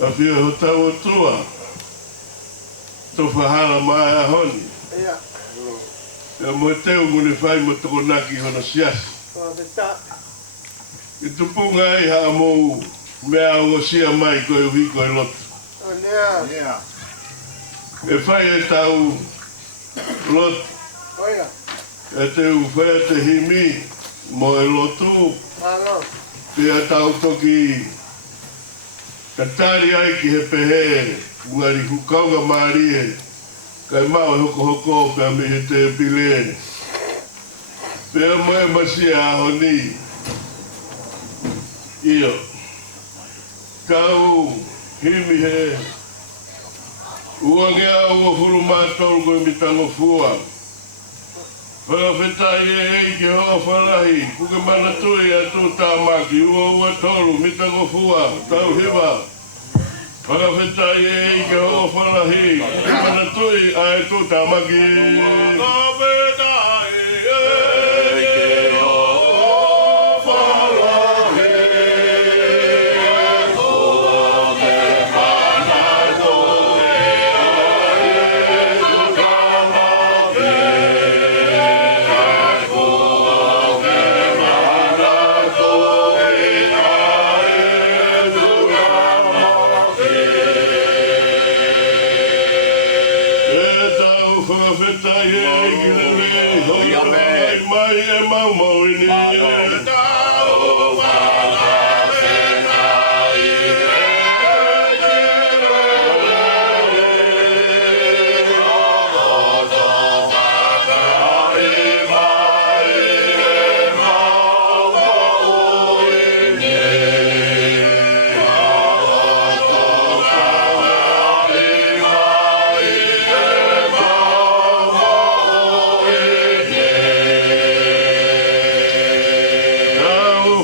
a fia ho tau tua. Tau whahala mai a honi. E mo teo mune whai mo toko naki hona siasi. I tupunga e ha mou mea o sia mai koe uhi koe lotu. E whai e tau lotu. E te uwhea te himi mo e lotu. Pia tau toki ka tari ai ki he pehe ngari hukauga maari e kai mau e hoko hoko pia mi he te pile. Pia moe masia aho ni iyo kau himi he uangea ua huru mātou koe mitango fua. Whakawhetai e hei ki hoa whalahi, kuke mana tui a tū tāmaki, ua tolu, mitango fua, tau hiwa. Whakawhetai e hei ki hoa whalahi, kuke mana tui a tū tāmaki. Whakawhetai e hei ki hoa whalahi,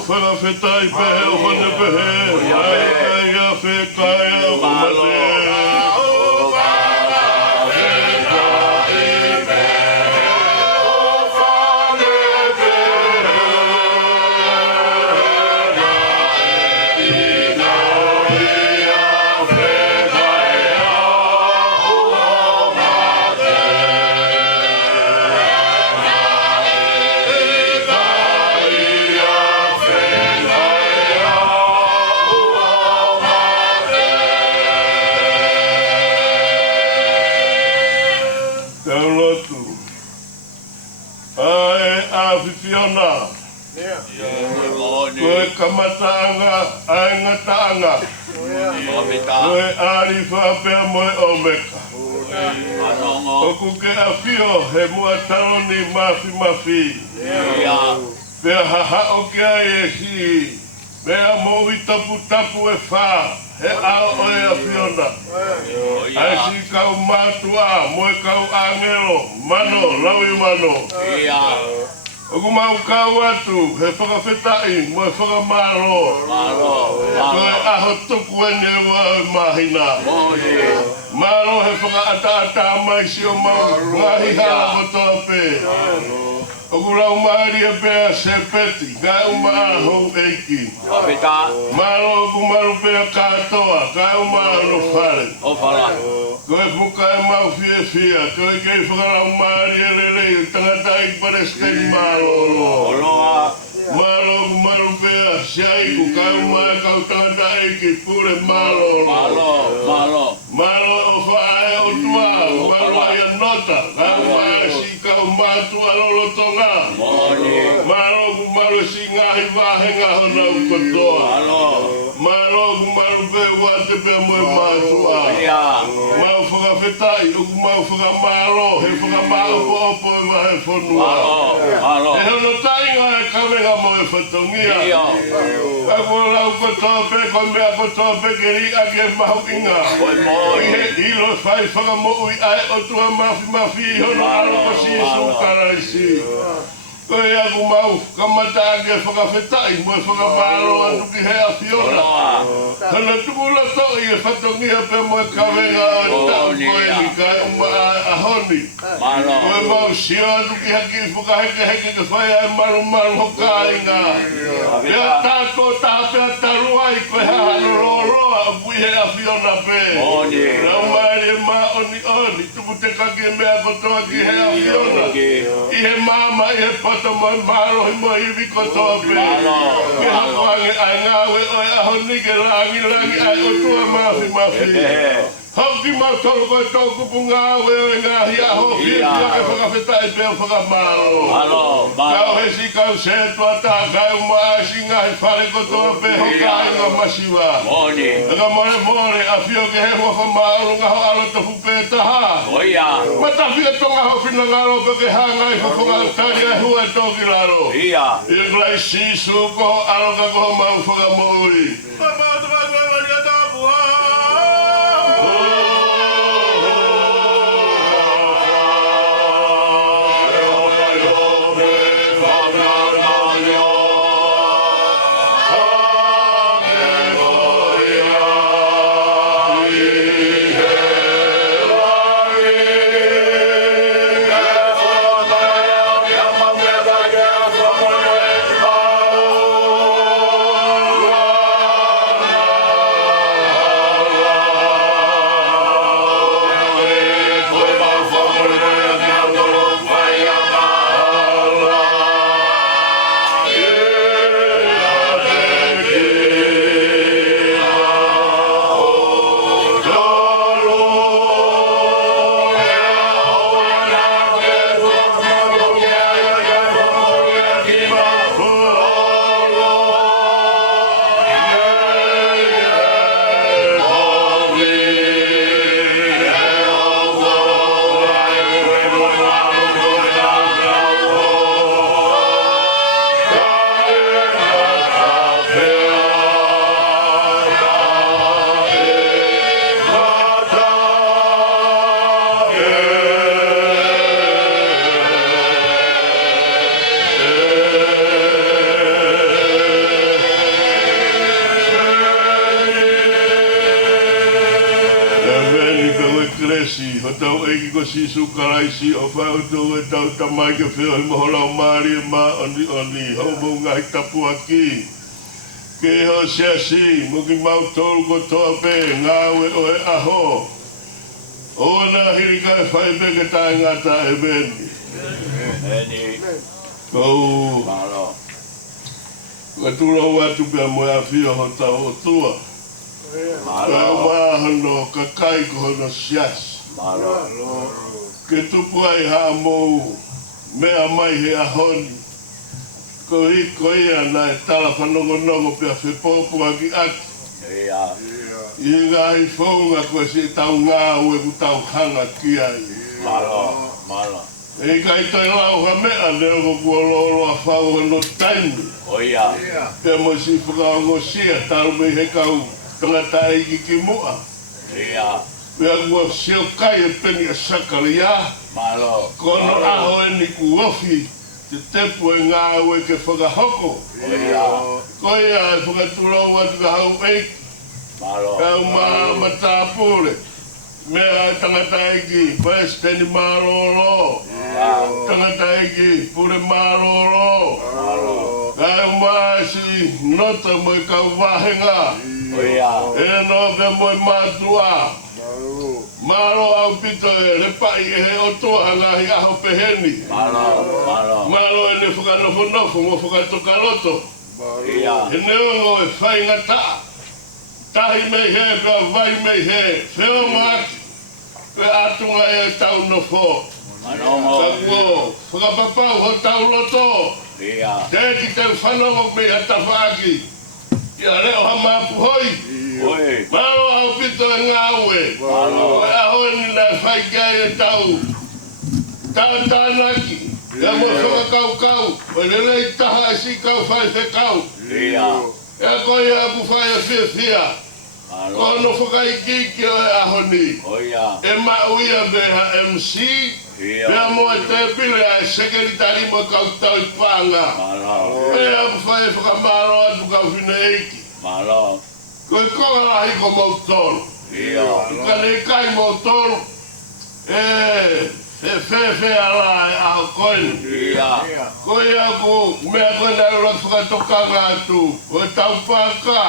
whakawhetai pehe o hone pehe, ai a whekai a umate. Fiona, koe kamatanga, ai ngatanga, koe arifa pia moe omeka. O kuke a fio he mua taloni mafi. Pia haha o kia e si, pia movi tapu e wha, he ao oe a Fiona. Ai si kau matua, moe kau angelo, mano, laui mano. Oku mau kau atu, he whakawhetai, mo e whakamaro. Koe aho tuku ene ua mahina. Maro he whakaata mai si o mau, ngahi hala motope. Oku rau maari e pea se peti, kai uma aho eiki. Maro oku maru pea katoa, kai uma aho whare. Koe muka e mau fia, koe kei whakarau maari e lelei, tangata i paresteni maro. Maro oku maru pea, siaiku, kai uma e kau tangata eiki, pure maro. Maro o whae o tua, maro ai a nota, kai uma e si kau matu alolo tonga. Maro oku maru si ngahi wahenga hona ukotoa. Maro oku maru pea wate pea moe matua. Mau whakawhetai, oku mau whakamaro, he whakamaro po opo e wahe whanua. E hono tainga e kawenga mo e whatongia. Ka kua lau kotope, koe mea kotope ke ri ake e mahu inga. I he ilo whai whakamoui ai o tua mafi i hono alo ko si su kararisi. Ko ia ku mau kamata ke whakawhetai mo whakamaro atu ki hea fiona. Tana tukula to i whatongi pe mo kawenga tau koe ni kai ahoni. Koe mau sio atu ki haki whakaheke ke whaia e maru hoka inga. Pea tātou tāpea tarua i koe hahano roa pui hea fiona pe. Rau maere ma oni tuku te kake mea kotoa ki hea fiona. I he mama i he pato mai maro i mo i viko toa pe. Ke hapuange ai ngawe oi ahoni ke rangi ai o tua mafi. Hoki mau tolu koe tōku pu ngawe oi ngahi aho ki ke whakawhetai pe o whakamaro. Kau hesi kau setua tā kai umaasi ngahi whare kotoa pe hoka inga masiwa. Nga more a fio ke he whakamaro ngaho alo tofu pe taha. Mata fia tonga ho whina ngaro ko ke hangai whakatari a hua tōki laro. I klai sisu ko alo ka koho mau whakamori. Sisu karaisi o whautu e tau tamai ke whio i moholau maari e ma oni haumo ngai tapu aki ke ho siasi muki mau tolu ko toa pe ngawe o e aho o na hirika e whai peke tae ngata e beni kou ka turo watu pia mo e a whio ho tau o tua ka wahano ka kai ko hono siasi ke tupu ai ha mou mea mai he ahoni ko ia na e tala whanongonogo pia whepopu aki aki i ngā i whaunga koe se tau ngā ue ku tau hanga ki ai e kai toi lau ha mea leo ko kua lolo a whau no taimi pia mo si whakaongo sia taru mei he kau tangata iki ki mua Pea kua sio kai e peni a sakaria. Kono aho e ni ku ofi. Te tepu e ngā ue ke whakahoko. Koe a e whakatulou atu ka hau eiki. Kau ma tāpure. Mea tangata eki. Pes teni maroro. Tangata eki. Pure maroro. Kau si nota mo i kau wahenga. E no pe mo i matua. Maro au pito e repai e he otoa ngahi aho peheni. Maro e ne whakanofo mo whakatokaloto. E neongo e whai ngata. Tahi mei he, pia vai mei he. Wheo maki. Pe atunga e tau nofo. Ka kuo, whakapapau ho tau loto. Teki te whanongo mei hatawhaki. Ia reo ha mapu hoi. Maro au pito e ngawe. Aho ni na whai kia e tau. Tānaki. Ia mo whakakau. O lelei taha e si kau whai whekau. Ia koi aku whai e whia. Kono whakaiki ki o e aho ni. E mauia beha MC. Pea moe te pile a sekretari mo kautau i panga. Pea mwhai whakamaro atu kau whine eiki. Koe konga rahi ko mautoro. Ka ne kai mautoro. Fe ala e au koini. Koe aku mea koe nai ura whakatokanga atu. Koe tau paka.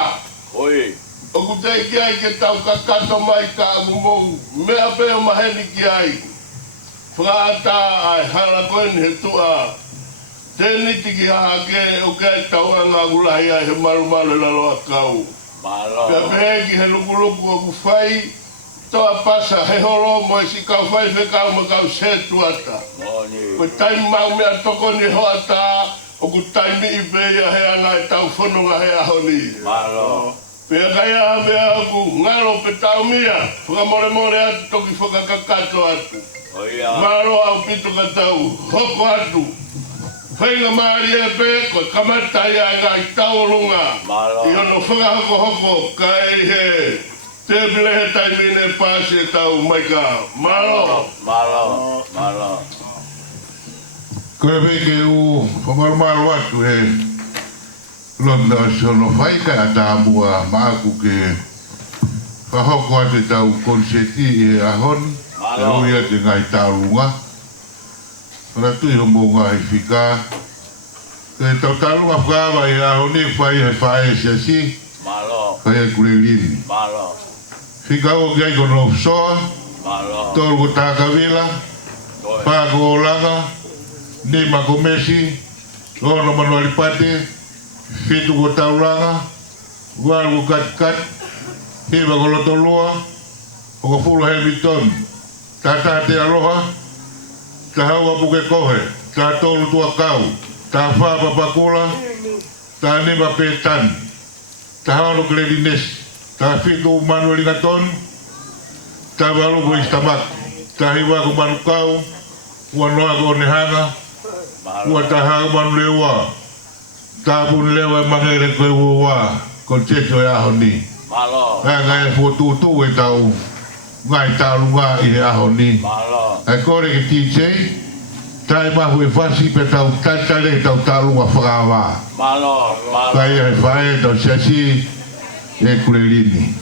O ku te ki ai ke tau kakato mai ka amumongu. Mea peo maheni ki ai. Whakata ai hala koini he tua. Te niti ki haha ke o kai taunga ngā gulahi ai he maru lalo a kau. Pea pehe ki he luku o ku whai. Toa pasa he horo mo si kau whai whekau ma kau se tuata. Ko taimi mau mea toko ni hoata. O ku taimi i beia he anga e tau whanunga he ahoni. Pea kaya mea aku ngaro pe tau mia. Whakamore atu toki whakakakato atu. Maro au pito ka tau. Hoko atu. Whainga maari e pe ko kamatai a ngai tau runga. I ono whakahoko ka e he. Te bile he taimine pāsi e tau maika. Malo. Koe veke u whamarumaro atu he londa sono whaika a tāmua maaku ke whahoko ate tau konseti e ahoni e hui ate ngai tālunga. Ratui homo ngā i whika. Ke tau tālunga whakawa e ahoni whai he whae siasi. Whai e kure lini. Whika o gai kono soa. Tolu ko tākawila. Pāko o langa. Nima ko mesi. Ono manuali pate. Fitu ko tauranga. Walu ko kat. Hiva ko loto loa. O ko fulu Hamilton. Tata te aloha. Ta haua puke kohe. Ta tolu tua kau. Ta whapa pakula. Ta nima petan. Ta haunu kredines. Ta fitu manuali ngaton. Ta walu ko istamak. Ta hiva ko manukau. Ua noa ko nehanga. Ua taha manu lewa. Tāpun lewa e mangere koe ua. Ko teto e ahoni. Ngai e fututu e tau. Ngai tālu ngā i he ahoni. E kore ke TJ. Tai mahu e whasi pe tau taitale tau tālu ngā whakawa. Kai e whae tau siasi e kure lini.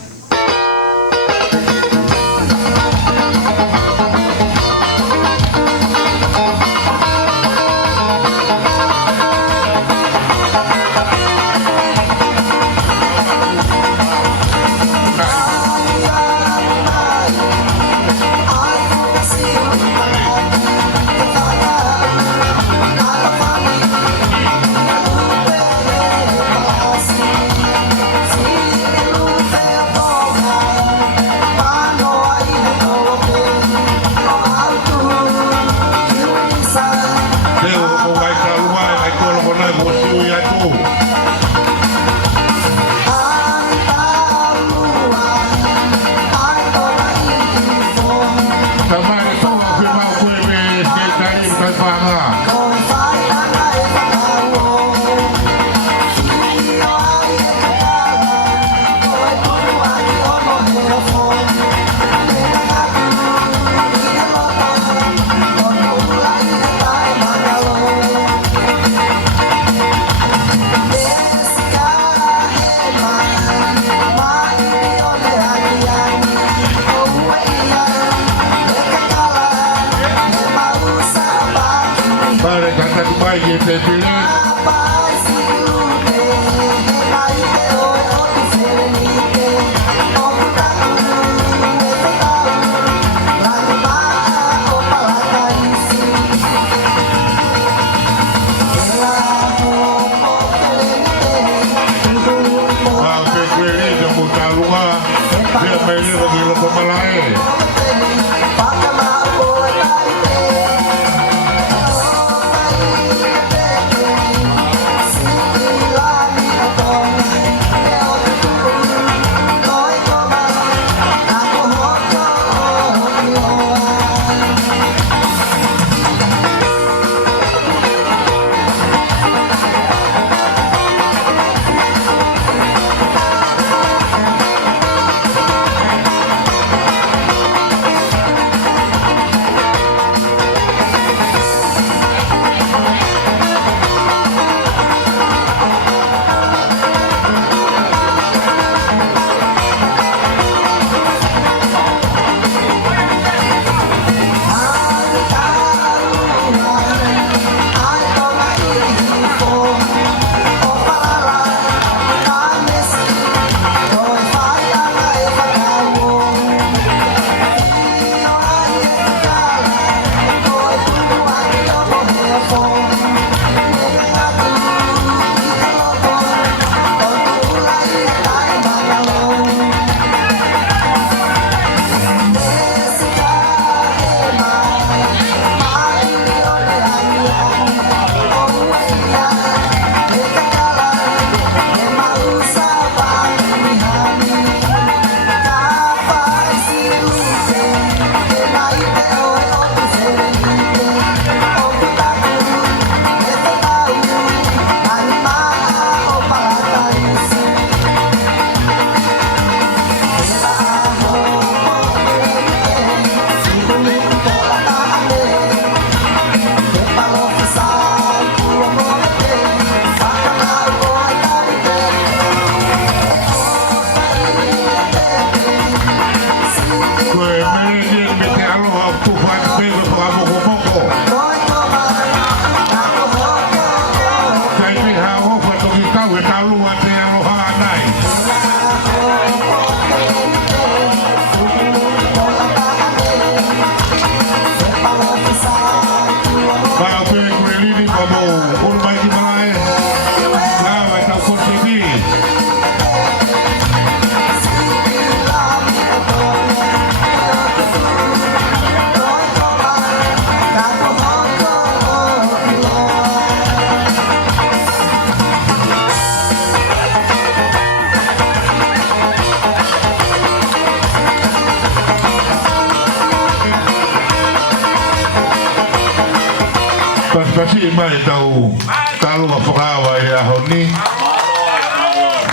Pasi mai tau talu whakawa e aho ni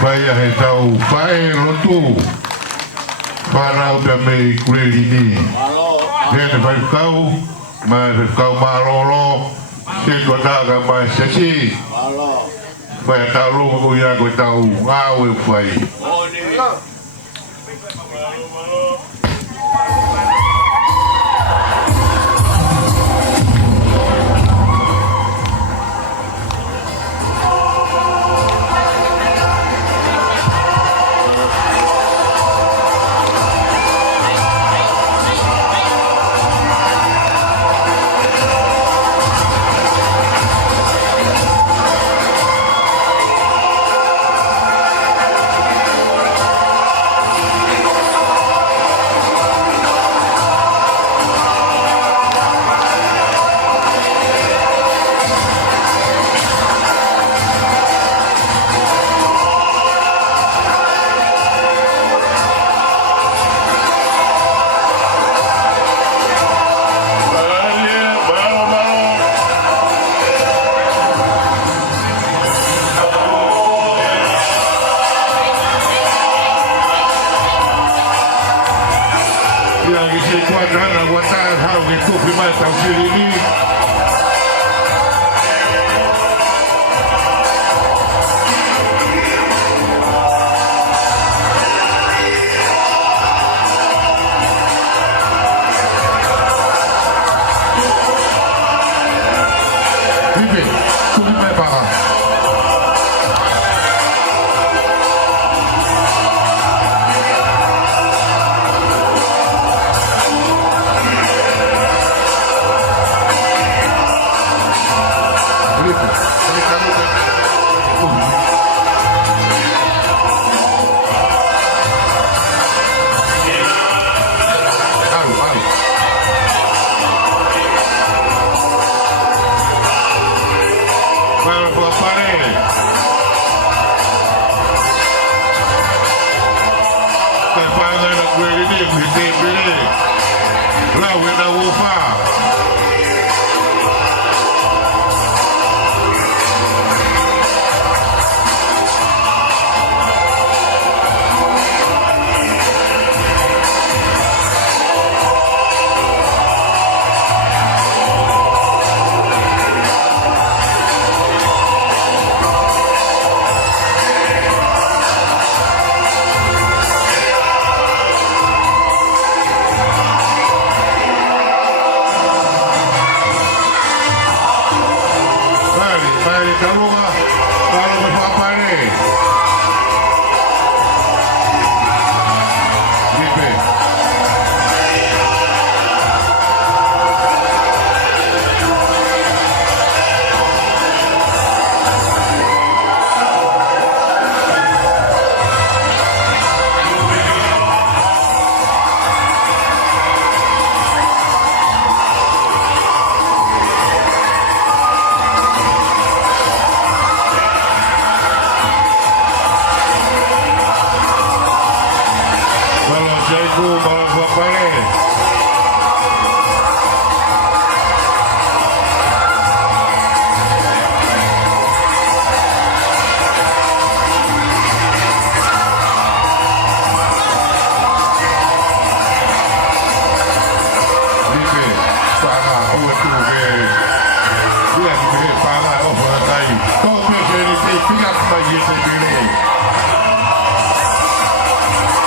mai he tau pae rotu whanau te me kureri ni hene whai kau mai he kau maroro se kotaga mai sesi whai tau rongo ko ia ko tau ngau e whai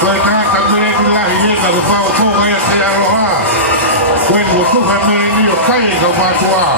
Kau nak kami lagi ka pau ko ia te aloha. Koe mo tuha meri ni o kai ka matua.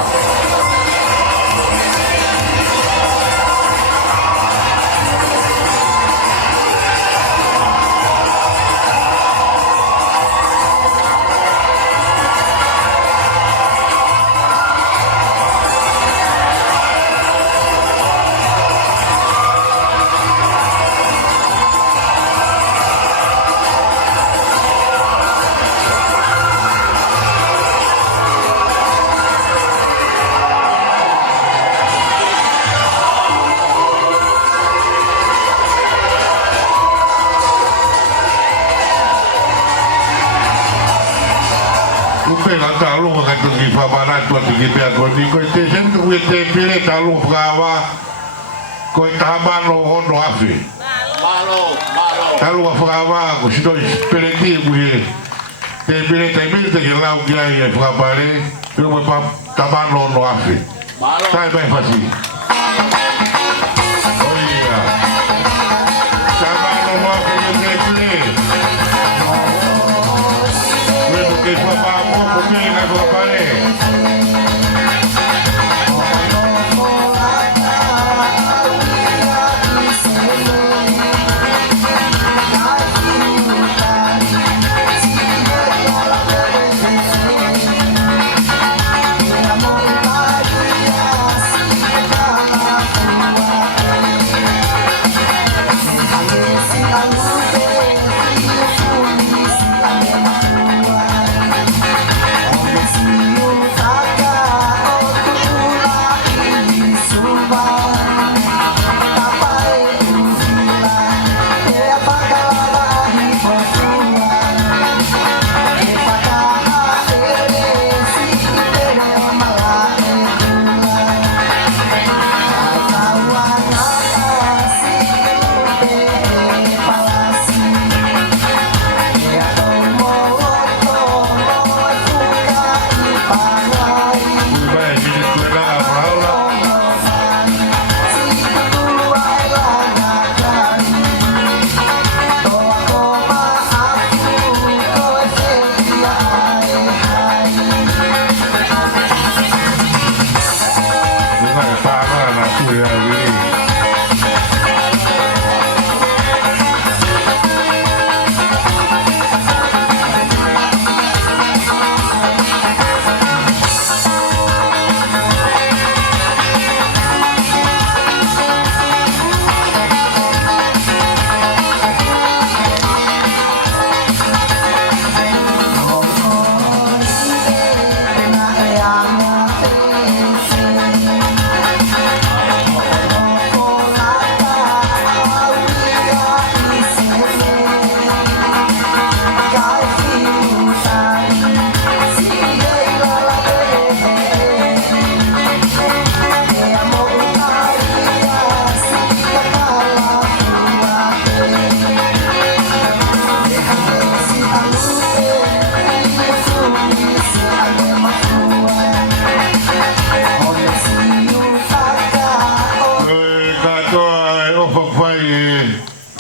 Pela talung ka tungi pabana tu tungi pia ko ni ko te sentu we te pile talung kawa ko tamano hono afi malo talung kawa ko sido peleti buhe te pile te pile te lau kia ia pabare pero pa tamano no afi sai bem fasi oia tamano no afi te pile que fue para poco que la compare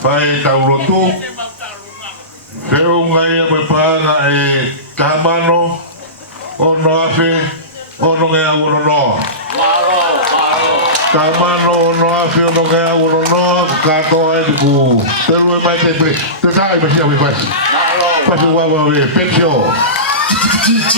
Pai taulotu Seu ngai me paga e tamano ono afe ono ngai aguro no tamano ono afe ono ngai aguro no kato e ku pelu e mai te sai me sia we faz faz o ava we pechio DJ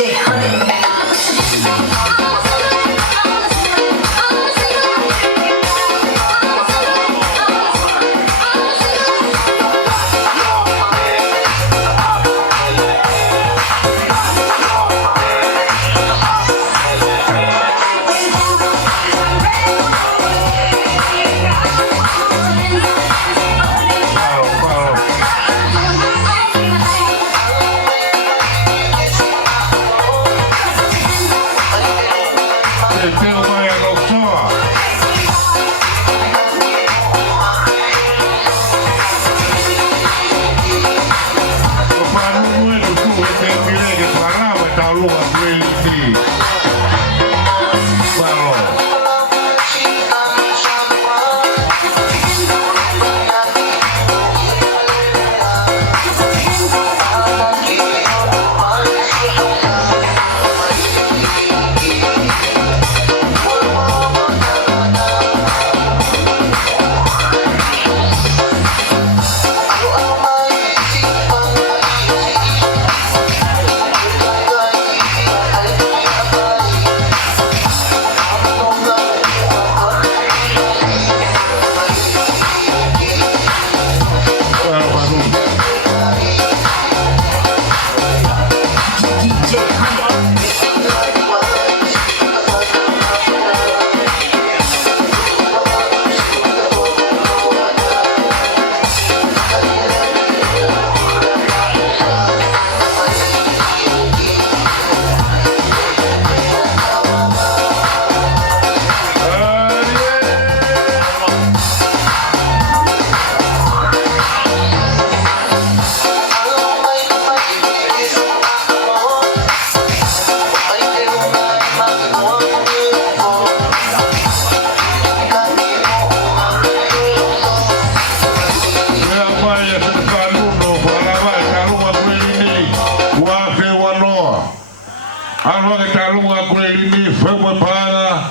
lunga kule lini fewe panga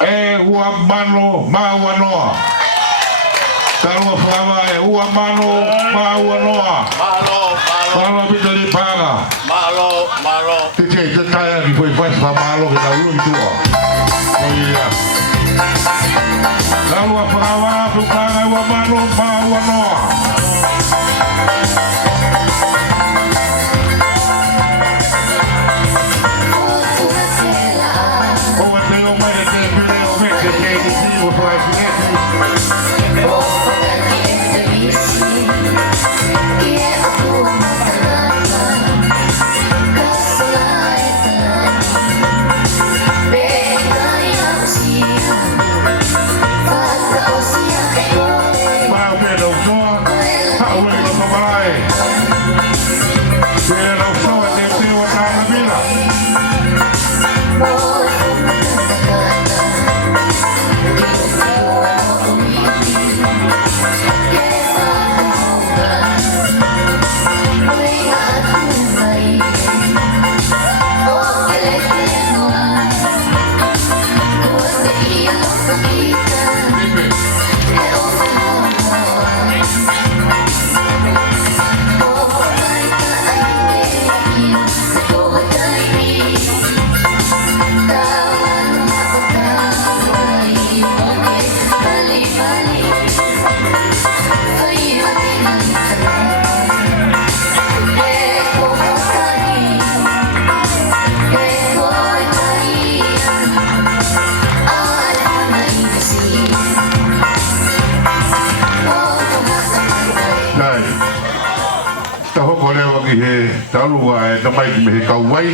e ua mano mawanoa kalua fama e ua mano mawanoa malo bitali panga malo tete taya ki foi faz famalo que na lua tua oia kalua fama fukanga ua mano mawanoa Tahu boleh bagi he tahu ai tamai ki me kau wai